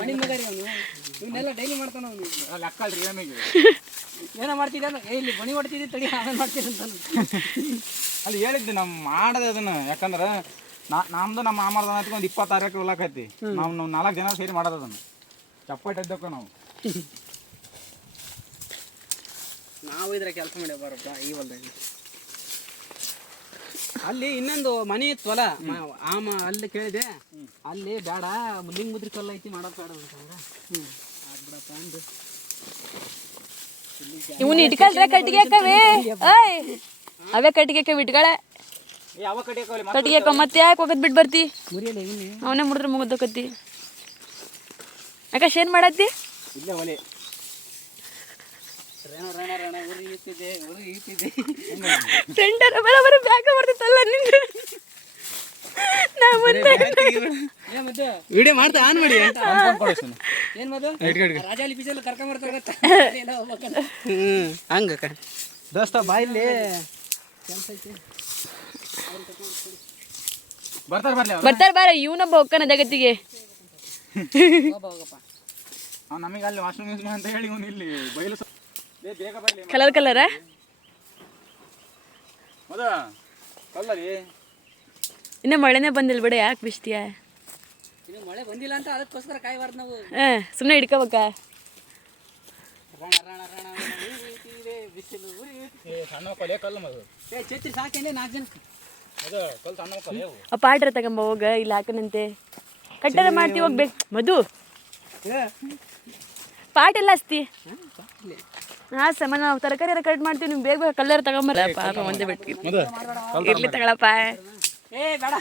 ಮನಿ ಮಗ ರೀ ಅವನು ಇವನ್ನೆಲ್ಲ ಡೈಲಿ ಮಾಡ್ತಾನ ಅವನು ಲೆಕ್ಕ ಅಲ್ರಿ ಏನೋ ಮಾಡ್ತಿದ್ದ ಇಲ್ಲಿ ಮನಿ ಹೊಡ್ತಿದ್ದಿ ತಡಿ ಆಮೇಲೆ ಮಾಡ್ತೀನಿ ಅಂತ ಅಲ್ಲಿ ಹೇಳಿದ್ದೆ ನಾವು ಮಾಡೋದು ಅದನ್ನ ಯಾಕಂದ್ರೆ ನಮ್ದು ನಮ್ಮ ಮಾಮರ್ದ ಒಂದು 26 ಎಕರೆ ಹೊಲಕೈತಿ ನಾವು 4 ಜನ ಸೇರಿ ಮಾಡೋದು ಅದನ್ನು ಚಪ್ಪಾಟಿ ಎದ್ದಕ್ಕ ನಾವು ಇದ್ರೆ ಕೆಲಸ ಮಾಡಿ ಬರಪ್ಪ ಈ ಹೊಲ್ದಾಗ ಅಲ್ಲಿ ಇನ್ನೊಂದು ಮನೆ ಇತ್ತವಲ್ಲ ಅಲ್ಲಿ ಕೇಳಿದೆ ಅಲ್ಲಿ ಬೇಡ ಲಿಂಗ ಮುದ್ರಿ ಕಲ್ಲ ಐತಿ ಮಾಡೋದು ಬೇಡ ಅಂತಂದ್ರೆ ಆಗ್ಬಿಡಪ್ಪ ಅಂದು ಇವನು ಇಟ್ಕೊಳ್ರೆ ಕಟ್ಟಿಗೆ ಅವೇ ಕಟ್ಟಿಗೆ ಇಟ್ಕೊಳೆ ಕಟ್ಟಿಗೆ ಮತ್ತೆ ಯಾಕೆ ಹೋಗೋದ್ ಬಿಟ್ಟು ಬರ್ತಿ ಅವನೇ ಮುಡಿದ್ರೆ ಮುಗಿದೋಕತ್ತಿ ಆಕಾಶ್ ಏನ್ ಮಾಡತ್ತಿ ಇಲ್ಲೇ ಒಲೆ ಬರೋಬರ ಬ್ಯಾಗ ಬರ್ತಿತ್ತಲ್ಲ ನಿಂಗೆ ನಾ ಮುಂದೆ ವಿಡಿಯೋ ಮಾಡ್ತಾ ಆನ್ ಮಾಡಿ ಏನ್ ಮದು ರಾಜಾಲಿ ಪಿಜಲ್ ಕರ್ಕೊಂಬರ್ತಾರ ಹಂಗಕ್ಕ ದೋಸ್ತ ಬಾಯಿಲಿ ಕೆಲಸ ಐತಿ ಬರ್ತಾರ ಬಾರ ಇವನೊಬ್ಬ ಹೋಗ್ತಾನ ಜಗತ್ತಿಗೆ ನಮಗೆ ಅಲ್ಲಿ ವಾಶ್ರೂಮ್ ಯೂಸ್ ಅಂತ ಹೇಳಿ ಇಲ್ಲಿ ಬಯಲು ಬೇಗ ಬರಲಿ ಕಲರ್ ಕಲರ ಹೌದಾ ಕಲ್ಲರಿ ಇನ್ನ ಮಳೆನೇ ಬಂದಿಲ್ಲ ಬಿಡ ಯಾಕೆ ಬಿಸ್ತೀಯ ಇನ್ನು ಮಳೆ ಬಂದಿಲ್ಲ ಅಂತ ಅದಕ್ಕೋಸ್ಕರ ಕಾಯ್ಬಾರ್ದು ನಾವು ಸುಮ್ಮನೆ ಹಿಡ್ಕೋಬೇಕ ಬಿಸಿಲು ಸಣ್ಣ ಮಕ್ಕಳೇ ಕಲ್ಲು ಮದು ಛತ್ರಿ ಸಾಕೇನೆ 4 ಜನ ಅದು ಕಲ್ಲು ಸಣ್ಣ ಮಕ್ಕಳೇ ಆ ಪಾಟ್ರ ತಗೊಂಬ ಹೋಗ ಇಲ್ಲಿ ಹಾಕನಂತೆ ಕಟ್ಟರ ಮಾಡ್ತೀವಿ ಹೋಗ್ಬೇಕು ಮಧು ಪಾಟ್ ಎಲ್ಲ ಹಸ್ತಿ ಹಾ ಸಮ ನಾವು ತರಕಾರಿ ಎಲ್ಲ ಕಟ್ ಮಾಡ್ತೀವಿ ನೀವು ಬೇಗ ಬೇಗ ಕಲ್ಲರ್ ತಗೊಂಬರ ಪಾಪ ಒಂದೇ ಬಿಟ್ಟು ಇರ್ಲಿ ತಗೊಳಪ್ಪ ಏ ಬೇಡ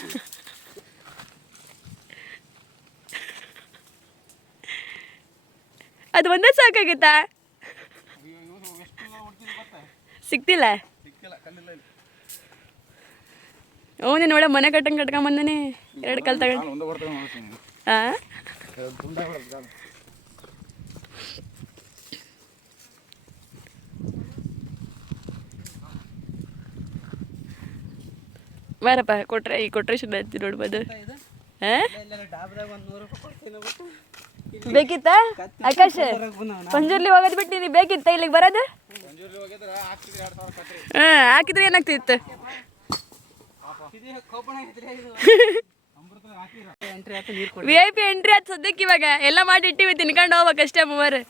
ಅದು ಒಂದೇ ಸಾಕಾಗಿತ್ತಾ ಸಿಕ್ತಿಲ್ಲ ಅವನೇ ನೋಡ ಮನೆ ಕಟ್ಕೊಂಬಂದಾನೆ 2 ಕಲ್ ತಗೊಂಡು ಹಾಂ ಬಾರಪ್ಪ ಕೊಟ್ರೆ ಶುದ್ಧ ಐತಿ ನೋಡ್ಬೋದು ಬೇಕಿತ್ತಾ ಆಕಾಶ್ ಪಂಜುರ್ಲಿ ಹೋಗೋದು ಬಿಟ್ಟು ನೀನು ಬೇಕಿತ್ತ ಇಲ್ಲಿಗೆ ಬರೋದು ಹಾಕಿದ್ರೆ ಏನಾಗ್ತಿತ್ತು VIP ಎಂಟ್ರಿ ಆಯ್ತು ಸದ್ಯಕ್ಕೆ ಇವಾಗ ಎಲ್ಲ ಮಾಡಿ ಇಟ್ಟಿವಿ ತಿನ್ಕೊಂಡು ಹೋಗ್ಬೇಕಷ್ಟೇ ಮೂವರು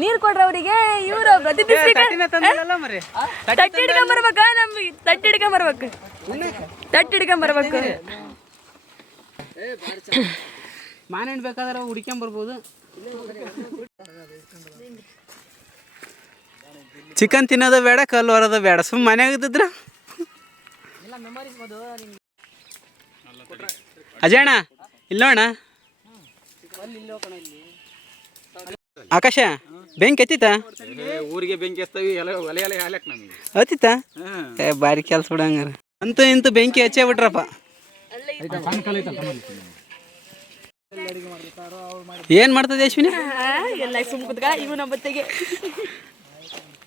ನೀರು ಕೊಡ್ರ ಅವರಿಗೆ ಇವರು ಪ್ರತಿ ತಟ್ಟಿ ಹಿಡ್ಕೊಂಬರ್ಬೇಕ ನಮ್ಗೆ ತಟ್ಟಿ ಹಿಡ್ಕೊಂಬರ್ಬೇಕು ಮಾನೆಣ್ಣು ಬೇಕಾದ್ರೆ ಹುಡ್ಕೊಂಬರ್ಬೋದು ಚಿಕನ್ ತಿನ್ನೋದು ಬೇಡ ಕಲ್ಲು ಹೊರೋದು ಬೇಡ ಸುಮ್ಮನೆ ಮನೆಯಾಗಿದ್ರ ಅಜಯಣ್ಣ ಇಲ್ಲೋಣ ಆಕಾಶ ಬೆಂಕಿ ಎತ್ತಿತ್ತ ಊರಿಗೆ ಬೆಂಕಿ ಹಚ್ತವಿ ಒಲೆ ಹಾಲಕ್ ನಮಗೆ ಹತ್ತಿತ್ತ ಬಾರಿ ಕೆಲ್ಸ ಬಿಡಂಗಾರ ಅಂತೂ ಇಂತೂ ಬೆಂಕಿ ಹಚ್ಚೇ ಬಿಟ್ರಪ್ಪ ಏನ್ ಮಾಡ್ತದೆ ಅಶ್ವಿನಿ ಎಲ್ಲ ಸುಮ್ಕುದ್ಗ ಇವನ ಬತ್ತೆಗೆ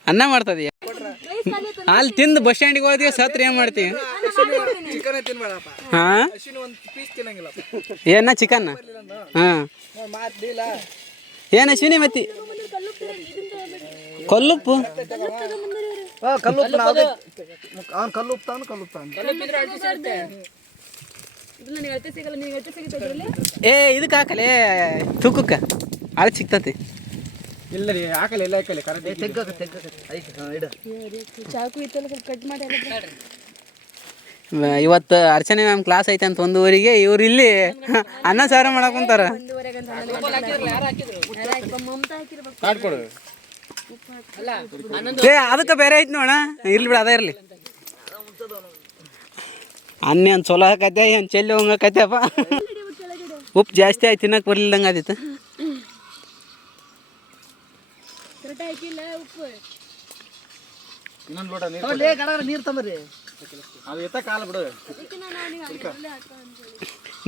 ಅನ್ನ ಮಾಡ್ತದೀಯ ಅಲ್ಲಿ ತಿಂದು ಬಸ್ ಸ್ಟ್ಯಾಂಡಿಗೆ ಹೋದ್ವಿ ಸತ್ರ ಏನ್ ಮಾಡ್ತೀವಿ ಹಾ ಏನ ಚಿಕನ್ ಹಾ ಏನ ಅಶ್ವಿನಿ ಮತ್ತಿ ಕಲ್ಲುಪ್ಪು ಏ ಇದಕ್ಕೆ ಹಾಕಲೇ ತೂಕಕ್ಕ ಅದು ಸಿಗ್ತತಿ ಇಲ್ಲ ರೀ ಹಾಕಲ್ಲ ಎಲ್ಲ ಹಾಕಲ್ಲ ಚಾಕು ಇತ್ತಲ್ಲ ಕಟ್ ಮಾಡಿ ಇವತ್ತು ಅರ್ಚನೆ ಮ್ಯಾಮ್ ಕ್ಲಾಸ್ ಐತೆ ಅಂತ 1:00ಗೆ ಇವ್ರು ಇಲ್ಲಿ ಅನ್ನ ಸಾರ ಮಾಡಕ್ ಕುಂತಾರ ಅದಕ್ಕೆ ಬೇರೆ ಐತಿ ನೋಡ ಇರ್ಲಿ ಬಿಡ ಅದ ಇರ್ಲಿ ಅನ್ನ ಏನು ಚಲೋ ಹಾಕತ್ತೆ ಏನು ಚೆಲ್ಲಿ ಹೋಗಕತ್ತಪ್ಪ ಉಪ್ಪು ಜಾಸ್ತಿ ಆಯ್ತು ತಿನ್ನಕ್ಕೆ ಬರ್ಲಿಲ್ಲಂಗೆ ಆದಿತ್ತು ನೀರು ತಂಬರಿ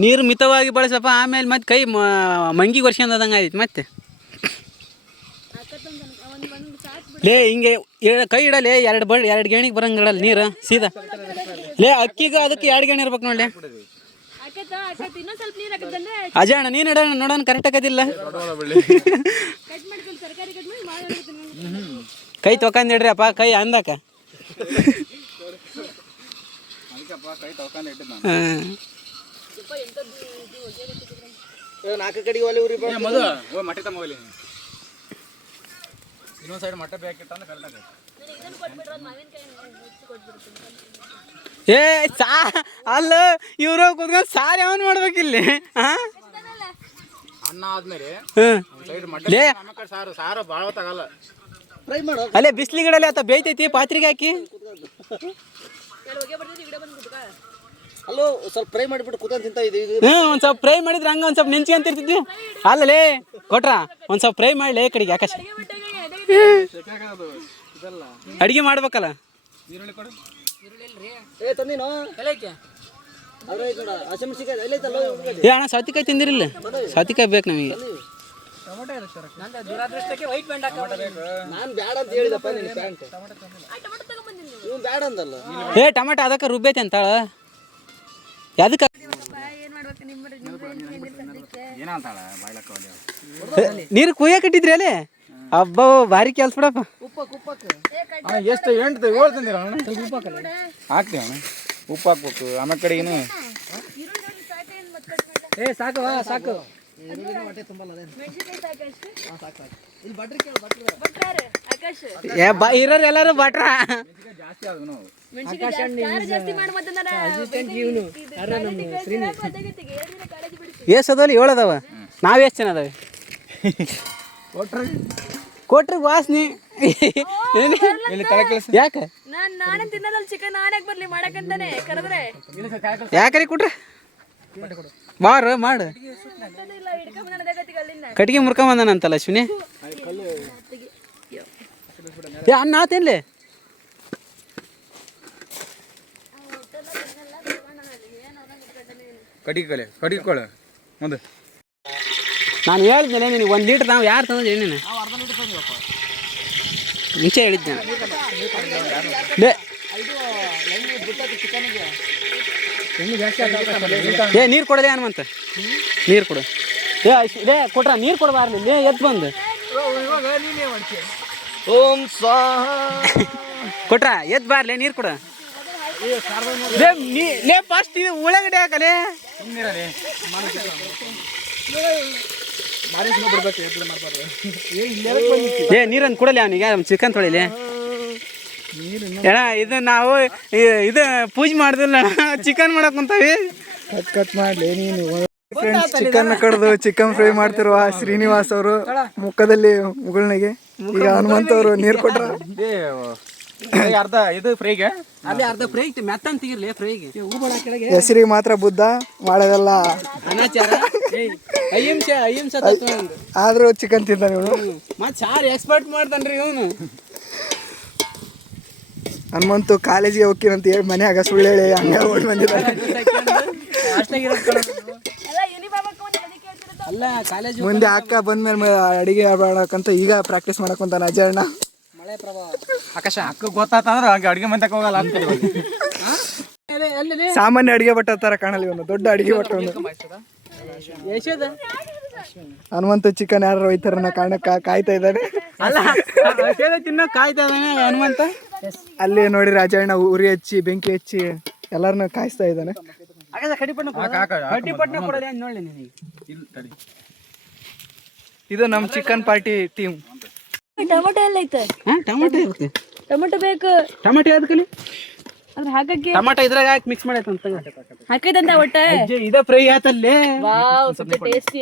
ನೀರು ಮಿತವಾಗಿ ಬಳಸಪ್ಪ ಆಮೇಲೆ ಮತ್ತೆ ಕೈ ಮಂಗಿ ವರ್ಷಂದಂಗೆ ಆಯ್ತು ಮತ್ತೆ ಲೇ ಹಿಂಗೆ ಕೈ ಇಡಲೇ 2 ಗೇಣಿಗೆ ಬರಂಗೆ ಇಡಲ್ಲ ನೀರು ಸೀದಾ ಲೇ ಅಕ್ಕಿಗೆ ಅದಕ್ಕೆ 2 ಗೇಣಿ ಇರ್ಬೇಕು ನೋಡಿ ಇನ್ನೊಂದ್ ಸ್ವಲ್ಪ ನೀರ್ ಹಾಕಿದ್ರೆ ಅಜಯ್ ಅಣ್ಣ ನೀನ್ ನೋಡೋಣ ಕರೆಕ್ಟ್ ಆಗದಿಲ್ಲ ಕಟ್ ಮಾಡ್ಕೊಂಡು ತರಕಾರಿ ಕಟ್ ಮಾಡಿ ಮಾಡಿ ಕೈ ತೊಕೊಂಡ್ರಿ ಅಪ್ಪ ಕೈ ಅಂದಾಕ ಕೈ ತೊಳ್ಕೊಂಡು ಇಟ್ಟಿದ್ದು ನಾಲ್ಕು ಕಡೆಗೆ ಒಲೆ ಉರಿ ಮದು ಓ ಮಟ್ಟಿ ತಮ್ಮ ಹೋಗ್ಲಿ ಇನ್ನೊಂದು ಸೈಡ್ ಮಟ್ಟ ಬೇಕಿತ್ತು ಅಂದ್ರೆ ಕರೆಕ್ಟ್ ಆಗೈತೆ ಏ ಅಲ್ಲ ಇವ್ರು ಕುತ್ಕೊಂಡು ಸಾರಿ ಅವನ್ ಮಾಡ್ಬೇಕಿಲ್ಲಿ ಅನ್ನ ಆದ್ಮೇಲೆ ಸೈಡ್ ಮಟ್ಟ ಲೇ ಸಾರು ಸಾರು ಭಾಳ ಹೊತ್ತಾಗಲ್ಲ ಫ್ರೈ ಮಾಡು ಅಲ್ಲೇ ಬಿಸ್ಲಿ ಗಿಡಲ್ಲಿ ಆತ ಬೇಯ್ತೈತಿ ಪಾತ್ರೆಗೆ ಹಾಕಿ ಅಲ್ಲೋ ಸ್ವಲ್ಪ ಫ್ರೈ ಮಾಡಿಬಿಟ್ಟು ಕೂತ್ಕೊಂಡು ತಿಂತ ಇದ್ದೀವಿ ಒಂದ್ ಸ್ವಲ್ಪ ಫ್ರೈ ಮಾಡಿದ್ರೆ ಹಂಗ ಒಂದ್ ಸ್ವಲ್ಪ ನೆಂಚ್ಕೊಂತಿರ್ತಿದ್ವಿ ಅಲ್ಲಲೇ ಕೊಟ್ರ ಒಂದ್ ಸ್ವಲ್ಪ ಫ್ರೈ ಮಾಡ್ಲಿ ಕಡೆಗೆ ಆಕಾಶ ಅಡಿಗೆ ಮಾಡ್ಬೇಕಲ್ಲ ಈರುಳ್ಳಿ ಕೊಡು ಏ ತಂದಿನೋ ಅದ್ರ ಐತೆ ನೋಡ ಹಸಿಮೆಣಸಿಕಾಯಿ ಎಲ್ಲೈತಲ್ಲ ಏ ಅಣ್ಣ ಸೌತಿಕಾಯಿ ತಿಂದಿರಿಲ್ಲ ಸೌತಿಕಾಯಿ ಬೇಕು ನಮಗೆ ನಾನು ಬ್ಯಾಡ ಅಂತ ಹೇಳಿದಪ್ಪ ನಿನ್ನ ಪ್ಯಾಂಟ್ ನೀವು ಬ್ಯಾಡ ಅಂದಲ್ಲ ಏ ಟಮಾಟ ಅದಕ್ಕೆ ರುಬ್ಬೈತೆ ಅಂತಾಳ ಅದಕ್ಕೆ ಏನಂತಾಳ ಬಾಯ್ಲಕ್ಕ ನೀರು ಕುಯ್ಯಕ್ಕೆ ಇಟ್ಟಿದ್ರಿ ಅಲ್ಲೇ ಹಬ್ಬ ಭಾರಿ ಕೆಲ್ಸ ಬಿಡಪ್ಪ ಎಷ್ಟು 8 7 ತಂದಿರ ಹಾಕ್ತೀವಿ ಅಣ್ಣ ಉಪ್ಪು ಹಾಕ್ಬೇಕು ಆಮೇಲೆ ಕಡೆಗೇನು ಏ ಸಾಕು ಸಾಕು ಇರೋರು ಎಲ್ಲಾರು ಭಟ್ರ ಜಾಸ್ತಿ ಆದನು ಏಸ್ ಅದಾವಲ್ಲಿ 7 ಅದಾವ ನಾವ್ ಎಷ್ಟು ಜನ ಅದಾವೆ ಕೊಟ್ರಿ ವಾಸನಿ ಯಾಕೆ ನಾನೇ ತಿನ್ನಲ್ಲ ಚಿಕನ್ ನಾನೇ ಬರ್ಲಿ ಮಾಡಕಂತಾನೆ ಕರೆದ್ರೆ ಯಾಕ್ರಿ ಕೊಟ್ರಿ ಬಾರ ಮಾಡು ಕಟ್ಟಿಗೆ ಮುರ್ಕೊಂಬಂದನಂತಲ್ಲ ಅಶ್ವಿನಿ ಏ ಅನ್ನ ಆತೇನ್ಲಿ ಕಡಿಗೆ ಕೊಳ ಮುಂದೆ ನಾನು ಹೇಳಿದ್ಮೇಲೆ ನಿನಗೆ 1 ಲೀಟ್ರ್ ನಾವು ಯಾರು ತಂದ್ರೆ ನೀನು ಮುಂಚೆ ಹೇಳಿದ್ದೆ ಏ ನೀರು ಕೊಡಲೇ ಹನುಮಂತ ನೀರು ಕೊಡು ಏ ಕೊಟ್ರ ನೀರು ಕೊಡಬಾರ್ಲಿ ಲೇ ಎದ್ದು ಬಂದು ಓಂ ಸ್ವಾಹ ಕೊಟ್ರ ಎದ್ದು ಬಾರ್ಲೆ ನೀರು ಕೊಡ ಲೇ ಫಸ್ಟ್ ಇದು ಉಳ್ಳಾಗಡ್ಡೆ ಹಾಕಲೇ ಏ ನೀರನ್ನು ಕೊಡಲಿ ಅವನಿಗೆ ಚಿಕನ್ ತೊಳಿಲಿ ಅಣ್ಣ ಇದು ನಾವು ಇದು ಪೂಜೆ ಮಾಡಿದಿಲ್ಲ ಚಿಕನ್ ಮಾಡಕ್ ಕುಂತಾವಿ ಕಟ್ ಮಾಡ್ಲಿ ನೀನು ಫ್ರೆಂಡ್ಸ್ ಚಿಕನ್ ಕಡ್ದು ಚಿಕನ್ ಫ್ರೈ ಮಾಡ್ತಿರುವ ಶ್ರೀನಿವಾಸ್ ಅವರು ಮುಖದಲ್ಲಿ ಮುಗುಳ್ನಿಗೆ ಈಗ ಹನುಮಂತ ಅವರು ನೀರು ಕೊಟ್ರ ಅರ್ಧ ಇದು ಫ್ರೈಗೆ ಅಲ್ಲಿ ಅರ್ಧ ಫ್ರೈ ಮೆತ್ತನ್ ತೆಗಿರ್ಲಿ ಫ್ರೈಗೆ ಹೆಸರಿಗೆ ಮಾತ್ರ ಬುದ್ಧ ಮಾಡೋದೆಲ್ಲ ಅನಾಚಾರ ಅಹಿಂಸೆ ಆದ್ರೂ ಚಿಕನ್ ತಿಂತಾನೆ ಇವನು ಮತ್ತೆ ಸಾರ್ ಎಕ್ಸ್ಪರ್ಟ್ ಮಾಡ್ತಾನ್ರಿ ಇವನು ಹನುಮಂತು ಕಾಲೇಜಿಗೆ ಹೋಗ್ತೀನಂತ ಹೇಳಿ ಮನ್ಯಾಗ ಸುಳ್ಳು ಹೇಳಿ ಹಂಗ ಓಡಿ ಬಂದಿದ್ದಾರೆ ಅಲ್ಲ ಕಾಲೇಜ್ ಮುಂದೆ ಅಕ್ಕ ಬಂದ್ಮೇಲೆ ಅಡಿಗೆ ಮಾಡಕ್ಕಂತ ಈಗ ಪ್ರಾಕ್ಟೀಸ್ ಮಾಡಕ್ಕಂತಾನೆ ಅಜಯ್ ಅಣ್ಣ ಮಳೆ ಪ್ರಭಾವ ಆಕಾಶ ಅಕ್ಕ ಗೊತ್ತಾತಂದ್ರೆ ಹಂಗೆ ಅಡುಗೆ ಮಂತಕ್ಕೆ ಹೋಗಲ್ಲ ಅಂತ ಸಾಮಾನ್ಯ ಅಡಿಗೆ ಭಟ್ಟ ತರ ಕಾಣಲ್ಲ ಇವನು ದೊಡ್ಡ ಅಡಿಗೆ ಭಟ್ಟ ಹನುಮಂತ ಚಿಕನ್ ಯಾರು ಒಯ್ತಾರ ಕಾರಣಕ್ಕ ಕಾಯ್ತಾ ಇದ್ದಾನೆ ಅಲ್ಲ ತಿನ್ನ ಕಾಯ್ತಾ ಇದ್ದಾನೆ ಹನುಮಂತ ಅಲ್ಲಿ ನೋಡಿ ರಾಜಣ್ಣ ಉರಿ ಹಚ್ಚಿ ಬೆಂಕಿ ಹಚ್ಚಿ ಎಲ್ಲಾರನ್ನ ಕಾಯಿಸ್ತಾ ಇದ್ದಾನೆ ಇದು ನಮ್ ಚಿಕನ್ ಪಾರ್ಟಿ ಟೀಮ್ ಟೊಮೊಟೊ ಎಲ್ಲ ಐತೆ ಟಮಾಟೋ ಇರುತ್ತೆ ಟೊಮೊಟೊ ಬೇಕು ಟಮಾಟೋ ಯಾವ್ದಕ್ಕಲಿ ಅದ್ರ ಹಾಕಕ್ಕೆ ಟಮಾಟೋ ಇದ್ರಾಗ ಹಾಕಿ ಮಿಕ್ಸ್ ಮಾಡೈತಂತ ಹಾಕೈತಂತ ಒಟ್ಟ ಇದ ಫ್ರೈ ಆತಲ್ಲೇ ವಾವ್ ಸ್ವಲ್ಪ ಟೇಸ್ಟಿ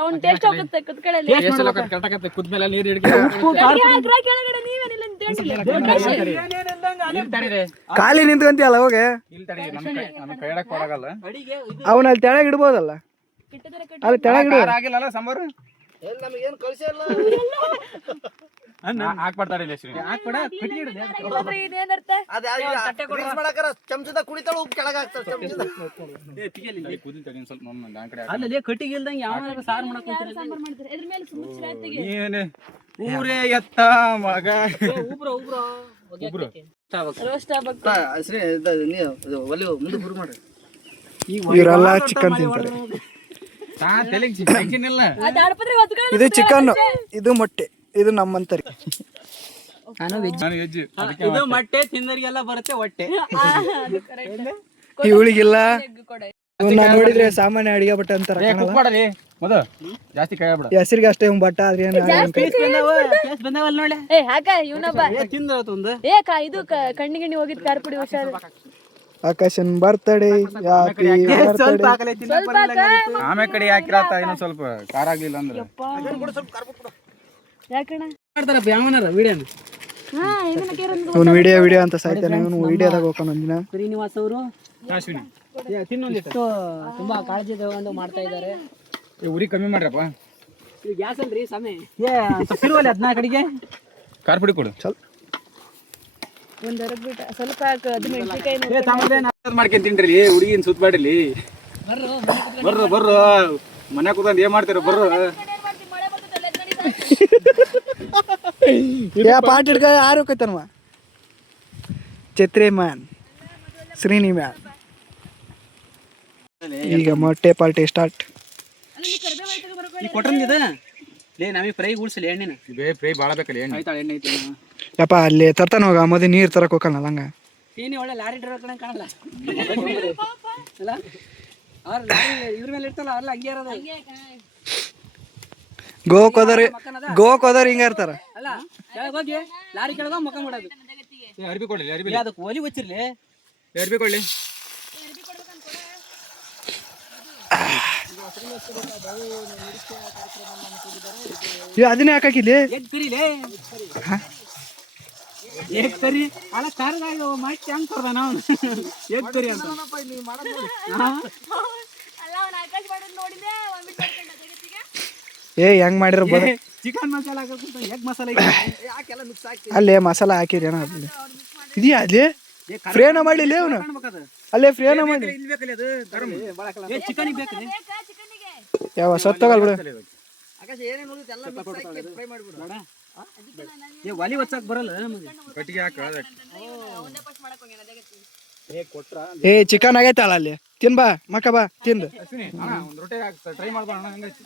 ಅವ್ನ ಟೇಸ್ಟ್ ಹೋಗುತ್ತೆ ಕುತ್ಕೊಳ್ಳಿ ಕುದ್ಮೇಲೆ ನೀರು ಕೆಳಗಡೆ ನೀವೇನಿಲ್ಲ ಖಾಲಿ ನಿಂತ್ಕೊಂತೀಯಲ್ಲ ಹೋಗೆ ನಮ್ಮ ಕೈಯಾಡಕ್ ಬರಾಗಲ್ಲ ಅವನ ಅಲ್ಲಿ ತೆಳಗ್ ಇಡ್ಬೋದಲ್ಲ ಅಲ್ಲಿ ತೆಳಗ್ ಇಡು ಆಗಿಲ್ಲಲ್ಲ ಸಾಂಬಾರು ನಮಗೇನು ಕಳ್ಸಿಲ್ಲ ಹಾಕ್ಬಾರ್ತಾರೆ ಇಲ್ಲಿ ಶ್ರೀ. ಹಾಕ್ಬೇಡ ಕಟ್ಟಿ ಹಿಡ್ದೆ ಇದೇನರ್ಥ ಮಾಡಾಕರ ಚಮಚದ ಕುಡಿತಾಳ ಉಪ್ಪು ಕೆಳಗೆ ಹಾಕ್ತಾಳ ಚಮಚದ ಅಲ್ಲಿ ಕೂದಲು ತಡಿ ಒಂದ್ ಸ್ವಲ್ಪ ನನ್ನ ಆ ಕಡೆ ಅಲ್ಲೇ ಕಟ್ಟಿಗೆ ಇಲ್ದಂಗೆ ಯಾವ ಸಾರು ಮಾಡಕ್ ಸಾಂಬಾರ್ ಮಾಡ್ತಾರೆ ಇದ್ರ ಮೇಲೆ ಸುಮ್ಮನೆ ತೆಗಿ ನೀನು ಊರೇ ಎತ್ತ ಮಗ ರೋಸ್ಟ್ ಆಗ್ಬೇಕು ಶ್ರೀ ಒಲೆ ಮುಂದೆ ಗುರು ಮಾಡ್ರಿ ಇವರೆಲ್ಲ ಚಿಕನ್ ತಿಂತಾರೆ. ತೆಲಿಗೆ ಟೆನ್ಷನ್ ಇಲ್ಲ. ಅದು ಆಡ್ಪತ್ರೆ ಹೊತ್ಕೊಳ್ಳಿ ಇದು ಚಿಕನ್, ಇದು ಮೊಟ್ಟೆ, ಇದು ನಮ್ಮಂತರಿ. ನಾನು ವೆಜ್. ಇದು ಮೊಟ್ಟೆ ತಿಂದರಿಗೆಲ್ಲ ಬರುತ್ತೆ ಹೊಟ್ಟೆ. ಇವಳಿಗಿಲ್ಲ. ಇವ್ನ ನೋಡಿದ್ರೆ ಸಾಮಾನ್ಯ ಅಡಿಗೆ ಬಟ್ಟ ಅಂತಾರ. ಕುಕ್ ಮಾಡಲಿ ಮೊದಲು ಜಾಸ್ತಿ ಕೈ ಬಿಡ. ಹೆಸರಿಗೆ ಅಷ್ಟೇ ಇವ್ ಬಟ್ಟ ಆದ್ರೆ ಕೇಸ್ ಬಂದಾವಲ್ಲ ನೋಡ್ಲೆ. ಏ ಹಾಕ ಇವನೊಬ್ಬ ತಿಂದ್ರತ್ ಒಂದು ಇದು ಕಣ್ಣಿಗೆ ಹೋಗಿದ್ ಖಾರ ಪುಡಿ ಹುಷಾರು ಆಕಾಶನ್ ಬರ್ತಡೇ ಹ್ಯಾಪಿ ಬರ್ತಡೇ. ಆಮೇಲೆ ಕಡೆ ಹಾಕಿರತ್ತ ಇನ್ನೊಂದ್ ಸ್ವಲ್ಪ ಖಾರ ಆಗ್ಲಿಲ್ಲ ಅಂದ್ರೆ ಯಾಕಣ್ಣ ಮಾಡ್ತಾರಪ್ಪ ಯಾವನಾರ ವಿಡಿಯೋನ. ಹಾ ಇದನ್ನ ಕೇರೊಂದು ಇವ್ನು ವಿಡಿಯೋ ಅಂತ ಸಾಯ್ತಾನೆ. ಇವನು ವಿಡಿಯೋದಾಗ ಹೋಗೋಣ ಒಂದಿನ. ಶ್ರೀನಿವಾಸ್ ಅವರು ತಿನ್ನೊಂದಿಟ್ಟು ತುಂಬಾ ಕಾಳಜಿ ತಗೊಂಡು ಮಾಡ್ತಾ ಇದ್ದಾರೆ. ಉರಿ ಕಮ್ಮಿ ಮಾಡ್ರಪ್ಪ. ಇದು ಗ್ಯಾಸ್ ಅಲ್ರಿ ಸಮಯ ತಪ್ಪಿರುವಲ್ಲಿ 14 ಕಡೆಗೆ ಖಾರ ಪುಡಿ ಕೊಡು. ಒಂದ್ ಬಿಟ್ಟ ಸ್ವಲ್ಪ ಅದು ಮೆಣಸಿನಕಾಯಿ ಮಾಡ್ಕೊಂಡ್ ತಿನ್ರಿ ಹುಡುಗಿನ ಸುತ್ತ ಮಾಡಿರ್ಲಿ. ಬರ್ರು ಮನೆ ಕೂತ್ಕೊಂಡು ಏನ್ ಮಾಡ್ತೀರ ಬರ್ರು. ಪಾಟ್ ಹಿಡ್ಕ ಯಾರು ಹೋಗ್ತಾನವ ಛತ್ರಿ ಮ್ಯಾನ್ ಶ್ರೀನಿ ಮ್ಯಾನ್. ಈಗ ಮೊಟ್ಟೆ ಪಾರ್ಟಿ ಸ್ಟಾರ್ಟ್. ಈ ಕೊಟ್ರಂದಿದ ಲೇ ನಮಗೆ ಫ್ರೈ ಉಳ್ಸಲಿ ಎಣ್ಣೆನ ಫ್ರೈ ಭಾಳ ಬೇಕಲ್ಲ ಎಣ್ಣೆ. ಆಯ್ತಾಳ ಎಣ್ಣೆ ಐತಿ ಯಪ್ಪ ಅಲ್ಲಿ ತರ್ತಾನ ಹೋಗ ಮದಿ ನೀರ್ ತರಕ್ ಹೋಗಲ್ಲ ಹಂಗ. ಏನಿ ಒಳ್ಳೆ ಲಾರಿ ಡ್ರೈವರ್ ಕಡೆ ಕಾಣಲ್ಲ ಅಲ್ಲ ಅವ್ರ ಲಾರಿ ಇದ್ರ ಮೇಲೆ ಇರ್ತಲ್ಲ ಅವ್ರೆಲ್ಲ ಹಂಗೆ ಇರೋದು. ಗೋಕ್ ಹೋದರ್ ಹಿಂಗ ಇರ್ತಾರ. ಅಲ್ಲ ಕೆಳಗೆ ಹೋಗಿ ಲಾರಿ ಕೆಳಗ ಮುಖ ಮಾಡೋದು. ಅರ್ಬಿ ಕೊಡ್ಲಿ ಅರ್ಬಿ ಅದಕ್ಕೆ ಒಲಿ ಹಚ್ಚಿರ್ಲಿ ಅರ್ಬಿ ಕೊಡ್ಲಿ. ಅದನ್ನೇ ಹಾಕಿಲಿ ಎಗ್ ಕರಿಲೇ ಎಗ್ ಕರಿ ಅಲ್ಲ ಕಾರ್ದಾಗ ಮಾಡಿ ಹೆಂಗ್ ಕೊಡ್ದ ನಾವು ಎಗ್ ಕರಿ ಅಂತ. ಹೆಂಗ್ ಮಾಡಿರ ಚಿಕನ್ ಮಸಾಲ ಎಗ್ ಮಸಾಲ ಅಲ್ಲೇ ಮಸಾಲ ಹಾಕಿರಿ ಅಣ್ಣ. ಇದೆಯಾ ಅಲ್ಲಿ ಫ್ರೇನ ಮಾಡ್ಲಿಲ್ಲ ಅವನು ಅಲ್ಲೇ ಫ್ರೇನ ಮಾಡಿ ಚಿಕನ್ ಬೇಕು ಯಾವ ಸತ್ತೋಗಲ್ ಬಿಡು. ಒಲಿ ಹಚ್ಚಕ್ ಬರಲ್ಲ ಕಟ್ಟಿಗೆ ಹಾಕ. ಚಿಕನ್ ಆಗೈತಲ್ಲ ಅಲ್ಲಿ ತಿನ್ ಬಾ ಮಕ್ಕ ಬಾ ತಿಂದು ಒಂದು ರೊಟ್ಟಿ ಟ್ರೈ ಮಾಡ್ಬೋಣ ಹಂಗೈತಿ.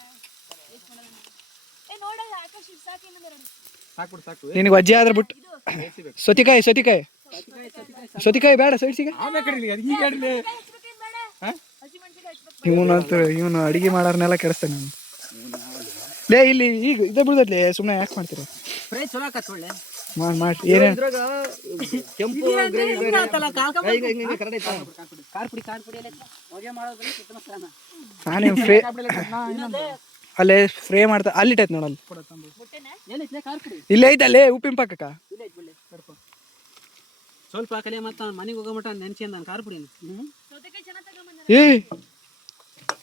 ಸಾಕು ಸಾಕು ನಿನಗೆ ವಜ್ಜೆ ಆದ್ರೆ ಬಿಟ್ಟು ಸೌತಿಕಾಯಿ ಬೇಡ ಸೈಡ್ಸಿಗೆ. ಇವನು ಅಡಿಗೆ ಮಾಡೋರ್ನೆಲ್ಲ ಕೆಡಿಸ್ತಾನೆ ನಾನು. ಲೇ ಇಲ್ಲಿ ಈಗ ಇದೇ ಬಿಡ್ದೈತ್ಲೆ ಸುಮ್ಮನೆ ಯಾಕೆ ಮಾಡ್ತೀರ ಫ್ರೈ ಚಲೋ ಆಕತ್ ಒಳ್ಳೆ ಮಾಡಿ ಏನೇನು ಕೆಂಪು ನಾನೇ ಫ್ರೈ ಅಲ್ಲೇ ಫ್ರೈ ಮಾಡ್ತಾ ಅಲ್ಲಿ ಇಟ್ಟೈತೆ ನೋಡಲ್ಲಿ ಇಲ್ಲೇ ಐತಲ್ಲೇ ಉಪ್ಪಿನ ಪಾಕಕ್ಕ ಸ್ವಲ್ಪ ಕಲೆ ಮತ್ತ ಮನೆಗೆ ಹೋಗೋ ಮಟ ನೆನ್ಸಿ ನಾನು ಖಾರ ಪುಡಿ ಏ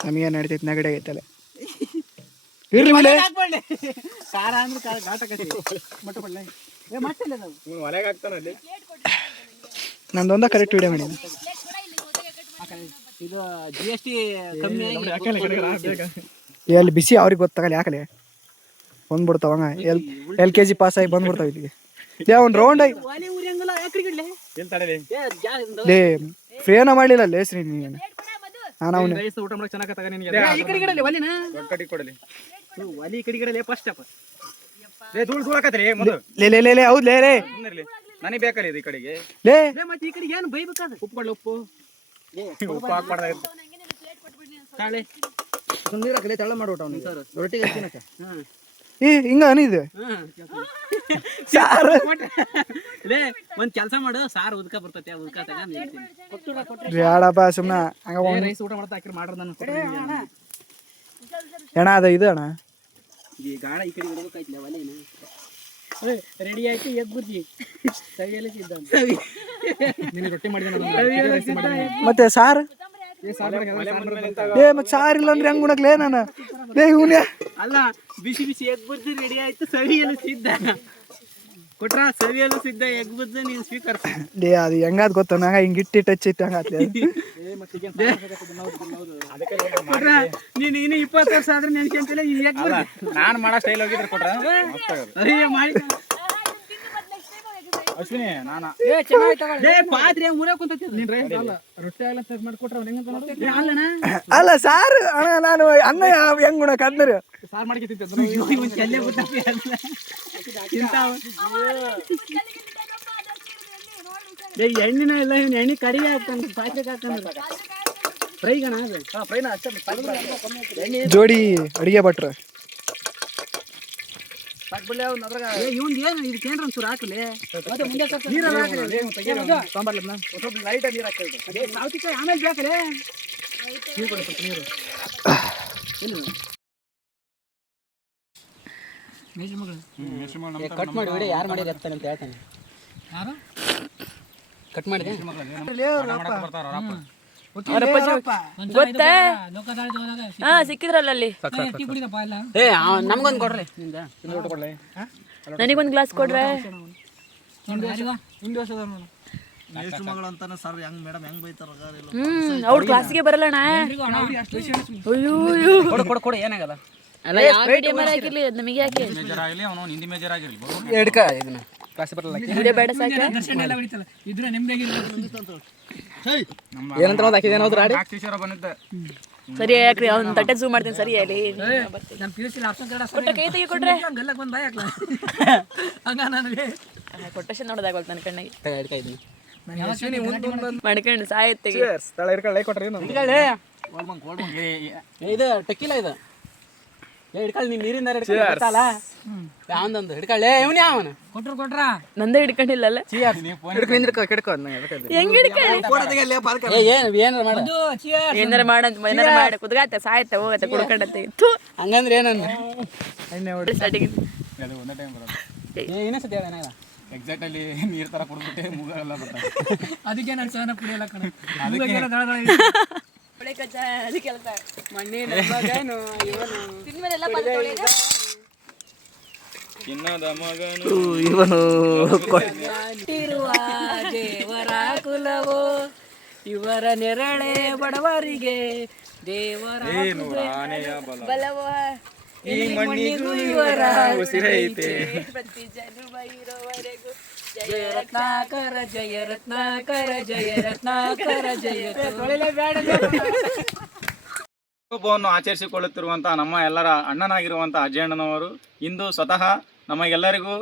ನಮಗೇನು ನಡೀತೈತೆ ನೆಗಡಿ ಆಗೈತಲ್ಲ ಇರ್ಲಿ ಮೇಲೆ ಖಾರ ಅಂದ್ರೆ ಖಾರ ಘಾಟಕತಿ ಮಟ್ಟ ಪಡ್ಲೆ ಏ ಮಟ್ಟಲ್ಲ ಅದು ಒಲೆಗೆ ಹಾಕ್ತಾನಲ್ಲಿ. ನಂದೊಂದ ಕರೆಕ್ಟ್ ವಿಡಿಯೋ ಮಾಡಿ ಇದು GST ಕಮ್ಮಿ ಆಗಿ ಎಲ್ಲಿ ಬಿಸಿ ಅವ್ರಿಗೆ ಗೊತ್ತಾಗಲ್ಲ ಯಾಕಲೆ ಬಂದ್ಬಿಡ್ತಾವ LKG ಪಾಸ್ ಆಗಿ ಬಂದ್ಬಿಡ್ತಾವ ಇಲ್ಲಿಗೆ. ಒಂದು ರೌಂಡ್ ಆಗಿ ಲೇ ಫ್ರೇನ ಮಾಡಲಿಲ್ಲ ಲೇ ಶ್ರೀ ನೀನು ನಾನು ಅವನು ಊಟ ಮಾಡಕ್ಕೆ ಚೆನ್ನಾಗತ್ತಾಗ ನಿನಗೆ ಈ ಕಡೆ ಗಿಡಲಿ ಒಲಿನ ಕಟ್ಟಿ ಕೊಡಲಿ ಒಲಿ ಈ ಕಡೆ ಗಿಡಲಿ ಫಸ್ಟ್ ಸ್ಟೆಪ್ ಲೇ ಧೂಳು ಧೂಳಕತ್ರಿ ಮೊದಲು ಲೇ ಹೌದು ಲೇ ನನಗೆ ಬೇಕಲ್ಲ ಇದು ಈ ಕಡೆಗೆ ಲೇ ಮತ್ತೆ ಈ ಕಡೆಗೆ ಏನು ಬೈಬೇಕಾದ ಉಪ್ಪು ಕೊಡ್ಲಿ ಉಪ್ಪು ಉಪ್ಪು ಹಾಕ್ಬಾರ್ದಾಗಿತ್ತು. ಕಾಳೆ ಸುಮ್ಮನೆ ಹಾಕಲಿ ತಳ ಮಾಡ್ಬಿಟ್ಟು ಅವ್ನಿಗೆ ಸರ್ ರೊಟ್ಟಿಗೆ ಹಚ್ಚಿನಕ ಏ ಹಿಂಗ ಅನಿದೆ ಸಾರು ಲೇ ಒಂದ್ ಕೆಲಸ ಮಾಡು ಸಾರು ಉದ್ಕ ಬರ್ತೈತೆ ಉದ್ಕ ಬೇಡಪ್ಪ ಸುಮ್ಮನೆ ಹಂಗ ರೈಸ್ ಊಟ ಮಾಡ್ತಾ ಹಾಕಿ ಮಾಡ್ರ ನಾನು ಅಣ್ಣ ಅದ ಇದು ಅಣ್ಣ ಈ ಗಾಳ ಈ ಕಡೆ ಇಡ್ಬೇಕಾಯ್ತಿಲ್ಲ ಒಲೆನ ರೆಡಿ ಆಯ್ತು ಎಗ್ ಬುದ್ಧಿ ಸವಿಯಲ್ಲ ಸಿದ್ಧ ನಿನಗೆ ರೊಟ್ಟಿ ಮಾಡಿದೆ ಮತ್ತೆ ಸಾರು ಮತ್ತೆ ಸಾರ್ ಇಲ್ಲ ಅಂದ್ರೆ ಹೆಂಗ್ ಉಣಕ್ಲೇ ನಾನು ಇವನೇ ಅಲ್ಲ ಬಿಸಿ ಬಿಸಿ ಎಗ್ ಬುರ್ಜಿ ರೆಡಿ ಆಯ್ತು, ಸವಿಯಲು ಸಿದ್ಧ ಕೊಟ್ರ, ಸವಿಯಲು ಸಿದ್ಧ ಎಗ್ ಬುರ್ಜಿ ನೀನು ಸ್ವೀಕರಿಸ. ಅದು ಹೆಂಗಾದ್ ಗೊತ್ತ ನಂಗ ಹಿಂಗ್ ಇಟ್ಟಿ ಟಚ್ ಇಟ್ಟು ಹಂಗಾತ್ಲೆ ಕೊಟ್ರ ನೀನು ಇನ್ನು 20 ವರ್ಷ ಆದ್ರೆ ನೆನ್ಕೊಂತಿಲ್ಲ ಈ ಎಗ್ ಬುರ್ಜಿ. ನಾನು ಮಾಡೋ ಸ್ಟೈಲ್ ಹೋಗಿದ್ರೆ ಕೊಟ್ರ ಅಯ್ಯೋ ಮಾಡಿ ಅಶ್ವಿನಿ ನಾನು ಪಾತ್ರೆ ಮುರ ಕುಂತೈತಿ ರೊಟ್ಟಿ ಆಗ್ಲ ಮಾಡ್ಕೊಟ್ರ ಅಲ್ಲಣ್ಣ ಅಲ್ಲ ಸಾರು ಅಣ್ಣ ನಾನು ಅನ್ನ ಹೆಂಗ್ ಉಣಕ್ ಅದ್ನರಿ ಸಾರ್ ಮಾಡ್ಕೊತಿದ್ದೆ ಚೆಲ್ಲೆ ಬಿಟ್ಟ ಎಣ್ಣಿನ ಇಲ್ಲ ಇವ್ನ ಎಣ್ಣೆ ಕಡಿಮೆ ಹಾಕ್ತಾನ, ಪಾತ್ರೆಗೆ ಹಾಕಂದ್ರೆ ಫ್ರೈಗಣ ಅದು ಫ್ರೈನ ಅಷ್ಟೇ ಜೋಡಿ ಅಡಿಗೆ ಭಟ್ರ ಇವ್ನ್ ಏನು ಇದಕ್ಕೇನ್ರ ಒಂಚೂರು ಹಾಕಲಿ ಲೈಟ್ ನೀರು ಹಾಕ್ತೇವೆ. ಸಾವತಿಕಾಯಿ ಆಮೇಲೆ ಬೇಕಲೇ ಕಟ್ ಮಾಡಿ ಬಿಡಿ, ಯಾರು ಮಾಡಿರಿ ಅಂತ ಹೇಳ್ತಾನೆ. ಯಾರು ಕಟ್ ಮಾಡಿದೆ ಗೊತ್ತಾ? ಹಾ ಸಿಕ್ಕಿದ್ರಲ್ಲ ಅಲ್ಲಿ. ಏ ನಮ್ಗೊಂದು ಕೊಡ್ರಿ, ನನಗೊಂದು ಗ್ಲಾಸ್ ಕೊಡ್ರೆ. ಅವ್ರ ಕ್ಲಾಸಿಗೆ ಬರಲ್ಲಣ್ಣ. ಕೊಡು ಏನಾಗಲ್ಲ. ಹಾಕಿರ್ಲಿ ನಮಗೆ ಯಾಕೆ ಎಡ್ಕ ಇದನ್ನ ಕ್ಲಾಸ್ ಬರಲ್ಲ ವಿಡಿಯೋ ಬೇಡ ಸಾಕ. ಏನಂತ ಹಾಕಿದೇನೋ ರಾಡಿ ಬಂದಿದ್ದೆ ಸರಿ ಯಾಕ್ರಿ ಅವ್ನ ತಟ್ಟೆ ಝೂಮ್ ಮಾಡ್ತೀನಿ. ಸರಿ ಅಲ್ಲಿ ಕೈ ತೆಗಿ ಕೊಟ್ರೆ ಕೊಟ್ಟೇಶನ್ ನೋಡೋದಾಗಲ್ಲ ನನ್ನ ಕಣ್ಣಿಗೆ. ಮಾಡ್ಕೊಂಡು ಸಾಯತ್ತೆಗೆ ಸ್ಥಳ ಇರ್ಕೊಳ್ಳೆ ಕೊಟ್ರಿ ಇದು ಟೆಕ್ಕಿಲ್ಲ ಇದು ಹಿಡ್ಕೊಳ್ಳಿ. ನೀನ್ ನೀರಿಂದ ಹಿಡ್ಕೊಳ್ಳಲ್ಲ ಯಾವಂದೊಂದು ಹಿಡ್ಕೊಳ್ಳೆ. ಇವನ್ ಯಾವನ ಕೊಟ್ರ ನಂದೇ ಹಿಡ್ಕೊಂಡಿಲ್ಲಲ್ಲ. ಹೆಂಗ್ ಏನಾರ ಮಾಡಂತ ಏನಾರ ಮಾಡ ಕುದ್ಗಾತ ಸಾಯತ್ತೆ ಹೋಗತ್ತೆ ಕುಡ್ಕೊಂಡತ್ತೆ. ಹಂಗಂದ್ರೆ ಏನಂದ ಒಂದೇ ಟೈಮ್ ಬರೋದು. ಇನ್ನೊಂದ್ಸತಿ ಹೇಳ ಏನಾಗ ಎಕ್ಸಾಕ್ಟ್ ಅಲ್ಲಿ ನೀರ್ ತರ ಕುಡ್ಬಿಟ್ಟೆ ಮೂಗಲ್ಲ ಬರ್ತಾರೆ. ಅದಕ್ಕೆ ನಾನು ಸಹನ ಕುಡಿಯಲ್ಲ ಕಣ. ಮಣ್ಣಿನ ಮಗನು ಚಿನ್ನದ ಮಗನು ಇವನು ದೇವರ ಕುಲವೋ, ಇವರ ನೆರಳೆ ಬಡವರಿಗೆ ದೇವರ ಬಲವ ಈ ಮಣ್ಣಿಗೂ ಇವರ ಉಸಿರೈತೆ. ಪ್ರತಿ ಜನ್ಮ ಇರೋವರೆಗೂ ಜಯ ರತ್ನಾಕರ ಜಯ ರತ್ನಾಕರ ಜಯ ರತ್ನಾಕರ ಜಯ ಹಬ್ಬವನ್ನು ಆಚರಿಸಿಕೊಳ್ಳುತ್ತಿರುವಂತಹ ನಮ್ಮ ಎಲ್ಲರ ಅಣ್ಣನಾಗಿರುವಂತಹ ಅಜ್ಜಣ್ಣನವರು ಇಂದು ಸ್ವತಃ ನಮಗೆಲ್ಲರಿಗೂ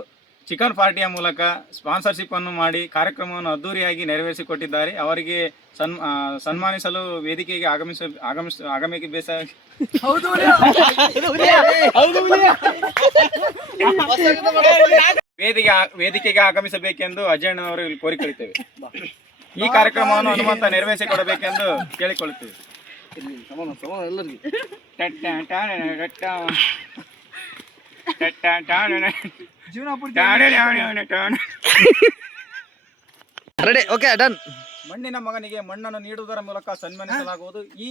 ಚಿಕನ್ ಪಾರ್ಟಿಯ ಮೂಲಕ ಸ್ಪಾನ್ಸರ್ಶಿಪ್ ಅನ್ನು ಮಾಡಿ ಕಾರ್ಯಕ್ರಮವನ್ನು ಅದ್ದೂರಿಯಾಗಿ ನೆರವೇರಿಸಿಕೊಟ್ಟಿದ್ದಾರೆ. ಅವರಿಗೆ ಸನ್ಮಾನಿಸಲು ವೇದಿಕೆಗೆ ಆಗಮಿಕೆ ಬೇಕಾಗಿ ವೇದಿಕೆಗೆ ಆಗಮಿಸಬೇಕೆಂದು ಅಜ್ಜಣ್ಣನವರು ಇಲ್ಲಿ ಕೋರಿಕೊಳ್ಳುತ್ತೇವೆ. ಈ ಕಾರ್ಯಕ್ರಮವನ್ನು ಹನುಮಂತ ನೆರವೇರಿಸಿಕೊಡಬೇಕೆಂದು ಕೇಳಿಕೊಳ್ಳುತ್ತೇವೆ. ಮಣ್ಣಿನ ಮಗನಿಗೆ ಮಣ್ಣನ್ನು ನೀಡುವುದರ ಮೂಲಕ ಸನ್ಮಾನಿಸಲಾಗುವುದು. ಈ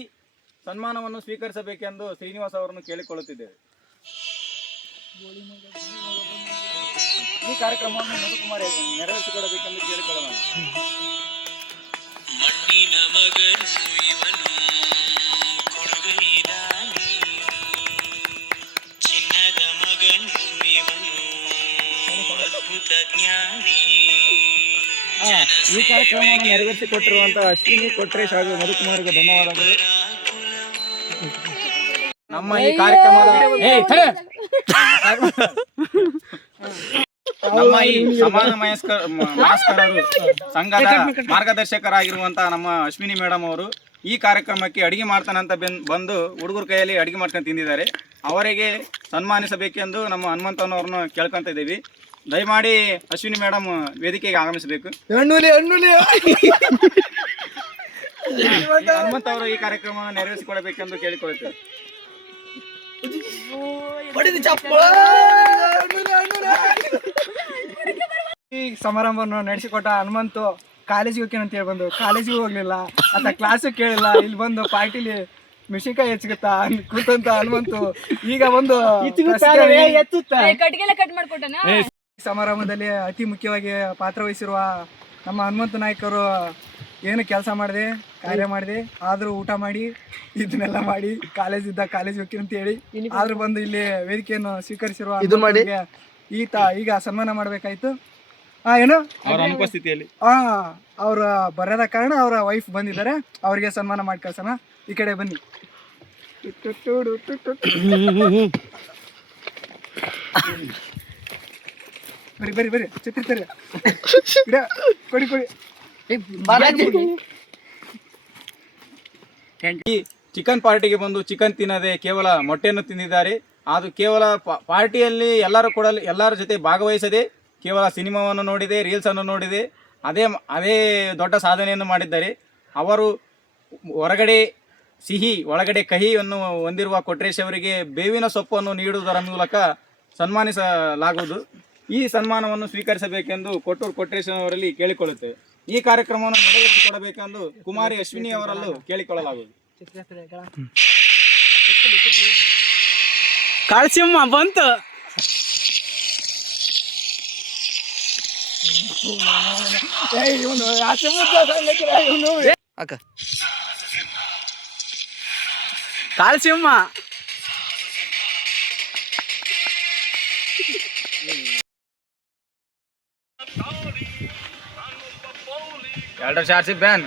ಸನ್ಮಾನವನ್ನು ಸ್ವೀಕರಿಸಬೇಕೆಂದು ಶ್ರೀನಿವಾಸ್ ಅವರನ್ನು ಕೇಳಿಕೊಳ್ಳುತ್ತಿದ್ದೇವೆ. ಈ ಕಾರ್ಯಕ್ರಮವನ್ನು ಮಧುಕುಮಾರ್ ನೆರವೇರಿಸಿಕೊಡಬೇಕೆಂದು ಕೇಳಿಕೊಳ್ಳೋಣ. ಮಣ್ಣಿನ ಮಗನು ಇವನು ಕೊಡುಗೈದಾನಿ, ಚಿನ್ನದ ಮಗನು ಇವನು ಅದ್ಭುತ ಜ್ಞಾನಿ. ಈ ಕಾರ್ಯಕ್ರಮವನ್ನು ನೆರವೇರಿಸಿಕೊಟ್ಟಿರುವಂತಹ ಅಶ್ವಿನಿ ಕೊಟ್ರೇಶ್ ಹಾಗೂ ಮಧುಕುಮಾರ್ಗೆ ಧನ್ಯವಾದಗಳು. ನಮ್ಮ ಈ ಕಾರ್ಯಕ್ರಮದ ನಮ್ಮ ಈ ಸಮಾನ ಮನಸ್ಕರರು ಸಂಘದ ಮಾರ್ಗದರ್ಶಕರಾಗಿರುವಂತಹ ನಮ್ಮ ಅಶ್ವಿನಿ ಮೇಡಮ್ ಅವರು ಈ ಕಾರ್ಯಕ್ರಮಕ್ಕೆ ಅಡಿಗೆ ಮಾಡ್ತಾನಂತ ಬಂದು ಹುಡುಗರ ಕೈಯಲ್ಲಿ ಅಡಿಗೆ ಮಾಡ್ಕೊಂಡು ತಿಂದಿದ್ದಾರೆ. ಅವರಿಗೆ ಸನ್ಮಾನಿಸಬೇಕೆಂದು ನಮ್ಮ ಹನುಮಂತನವ್ರನ್ನ ಕೇಳ್ಕೊಂತ ಇದ್ದೀವಿ. ದಯಮಾಡಿ ಅಶ್ವಿನಿ ಮೇಡಮ್ ವೇದಿಕೆಗೆ ಆಗಮಿಸಬೇಕು. ಹನುಮಂತ ಅವರು ಈ ಕಾರ್ಯಕ್ರಮವನ್ನು ನೆರವೇರಿಸಿಕೊಡಬೇಕೆಂದು ಕೇಳಿಕೊಳ್ಳುತ್ತೇವೆ. ಈ ಸಮಾರಂಭವನ್ನು ನಡೆಸಿಕೊಟ್ಟ ಹನುಮಂತು ಕಾಲೇಜಿಗೆ ಹೋಗ್ಯಾನ ಅಂತ ಹೇಳಿ ಬಂದು ಕಾಲೇಜಿಗೆ ಹೋಗ್ಲಿಲ್ಲ ಆತ ಕ್ಲಾಸಿಗೆ ಕೇಳಿಲ್ಲ, ಇಲ್ಲಿ ಬಂದು ಪಾರ್ಟಿಲಿ ಮೆಣಸಿನ್ಕಾಯಿ ಹೆಚ್ಚುತ್ತಾ ಕೂತಂತ ಹನುಮಂತು ಈಗ ಒಂದು ಕಟ್ಟಿಗೆಲ್ಲ ಕಟ್ ಮಾಡ್ಕೊಟ್ಟನ. ಸಮಾರಂಭದಲ್ಲಿ ಅತಿ ಮುಖ್ಯವಾಗಿ ಪಾತ್ರ ವಹಿಸಿರುವ ನಮ್ಮ ಹನುಮಂತ ನಾಯ್ಕರು ಏನು ಕೆಲಸ ಮಾಡಿದೆ, ಕಾರ್ಯ ಮಾಡಿದೆ, ಆದರೂ ಊಟ ಮಾಡಿ ಇದನ್ನೆಲ್ಲ ಮಾಡಿ ಕಾಲೇಜ್ ಹೋಗ್ತೀನಿ ಅಂತ ಹೇಳಿ ಆದ್ರೂ ಬಂದು ಇಲ್ಲಿ ವೇದಿಕೆಯನ್ನು ಸ್ವೀಕರಿಸಿರುವ ಈತ ಈಗ ಸನ್ಮಾನ ಮಾಡಬೇಕಾಯ್ತು. ಏನು ಅವರ ಅನುಪಸ್ಥಿತಿಯಲ್ಲಿ ಅವ್ರ ಬರದ ಕಾರಣ ಅವರ ವೈಫ್ ಬಂದಿದ್ದಾರೆ, ಅವ್ರಿಗೆ ಸನ್ಮಾನ ಮಾಡಿ ಕಳ್ಸೋಣ. ಈ ಕಡೆ ಬನ್ನಿ. ಬರ್ರಿ ಚಿತ್ರಿತಾರೆ ಕೊಡಿ ಈ ಚಿಕನ್ ಪಾರ್ಟಿಗೆ ಬಂದು ಚಿಕನ್ ತಿನ್ನದೆ ಕೇವಲ ಮೊಟ್ಟೆಯನ್ನು ತಿಂದಿದ್ದಾರೆ. ಅದು ಕೇವಲ ಪಾರ್ಟಿಯಲ್ಲಿ ಎಲ್ಲರ ಜೊತೆ ಭಾಗವಹಿಸದೆ ಕೇವಲ ಸಿನಿಮಾವನ್ನು ನೋಡಿದೆ, ರೀಲ್ಸ್ ಅನ್ನು ನೋಡಿದೆ, ಅದೇ ದೊಡ್ಡ ಸಾಧನೆಯನ್ನು ಮಾಡಿದ್ದಾರೆ. ಅವರು ಹೊರಗಡೆ ಸಿಹಿ ಒಳಗಡೆ ಕಹಿಯನ್ನು ಹೊಂದಿರುವ ಕೊಟ್ರೇಶ್ ಅವರಿಗೆ ಬೇವಿನ ಸೊಪ್ಪನ್ನು ನೀಡುವುದರ ಮೂಲಕ ಸನ್ಮಾನಿಸಲಾಗುವುದು. ಈ ಸನ್ಮಾನವನ್ನು ಸ್ವೀಕರಿಸಬೇಕೆಂದು ಕೊಟ್ಟೂರು ಕೊಟ್ರೇಶ್ ಅವರಲ್ಲಿ ಕೇಳಿಕೊಳ್ಳುತ್ತೇವೆ. ಈ ಕಾರ್ಯಕ್ರಮವನ್ನು ನೆರವೇರಿಸಿಕೊಡಬೇಕೆಂದು ಕುಮಾರಿ ಅಶ್ವಿನಿ ಅವರಲ್ಲೂ ಕೇಳಿಕೊಳ್ಳಲಾಗುವುದು. ಕಾಳ್ಸಿಮ್ಮ ಬಂತು. ಕಾಳ್ಸಿಮ್ಮ ಎರಡರ ಶಾರ್ಸಿ ಬ್ಯಾನ್